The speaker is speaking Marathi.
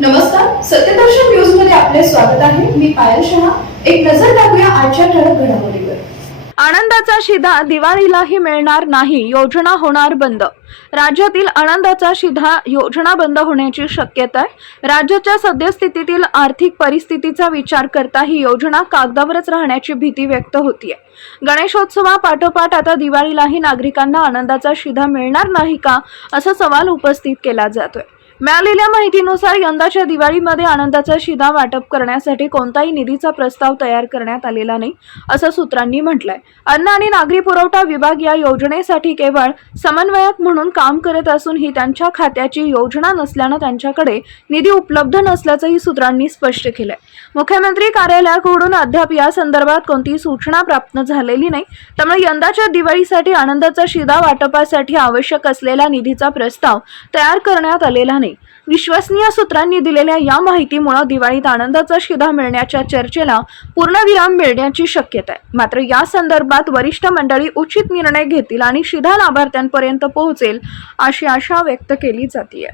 नमस्कार, सत्यदर्शन न्यूज मध्ये आपले स्वागत आहे। मी पायल शहा। एक नजर टाकूया आजच्या ठळक घडामोडीवर। आनंदाचा शिधा दिवाळीलाही मिळणार नाही, योजना होणार बंद। राज्यातील आनंदाचा शिधा योजना बंद होण्याची शक्यता आहे। राज्याच्या सद्यस्थितीतील आर्थिक परिस्थितीचा विचार करता ही योजना कागदावरच राहण्याची भीती व्यक्त होतीये। गणेशोत्सवापाठोपाठ आता दिवाळीलाही नागरिकांना आनंदाचा शिधा मिळणार नाही का, असा सवाल उपस्थित केला जातोय। मिळालेल्या माहितीनुसार यंदाच्या दिवाळीमध्ये आनंदाचा शिधा वाटप करण्यासाठी कोणताही निधीचा प्रस्ताव तयार करण्यात आलेला नाही, असं सूत्रांनी म्हटलंय। अन्न आणि नागरी पुरवठा विभाग या योजनेसाठी केवळ समन्वयक म्हणून काम करत असून ही त्यांच्या खात्याची योजना नसल्यानं त्यांच्याकडे निधी उपलब्ध नसल्याचंही सूत्रांनी स्पष्ट केलंय। मुख्यमंत्री कार्यालयाकडून अद्याप या संदर्भात कोणतीही सूचना प्राप्त झालेली नाही, त्यामुळे यंदाच्या दिवाळीसाठी आनंदाचा शिधा वाटपासाठी आवश्यक असलेला निधीचा प्रस्ताव तयार करण्यात आलेला नाही। विश्वसनीय सूत्रांनी दिलेल्या या माहितीमुळे दिवाळीत आनंदाचा शिधा मिळण्याच्या चर्चेला पूर्णविराम मिळण्याची शक्यता आहे। मात्र या संदर्भात वरिष्ठ मंडळी उचित निर्णय घेतील आणि शिधा लाभार्थ्यांपर्यंत पोहोचेल अशी आशा व्यक्त केली जाते।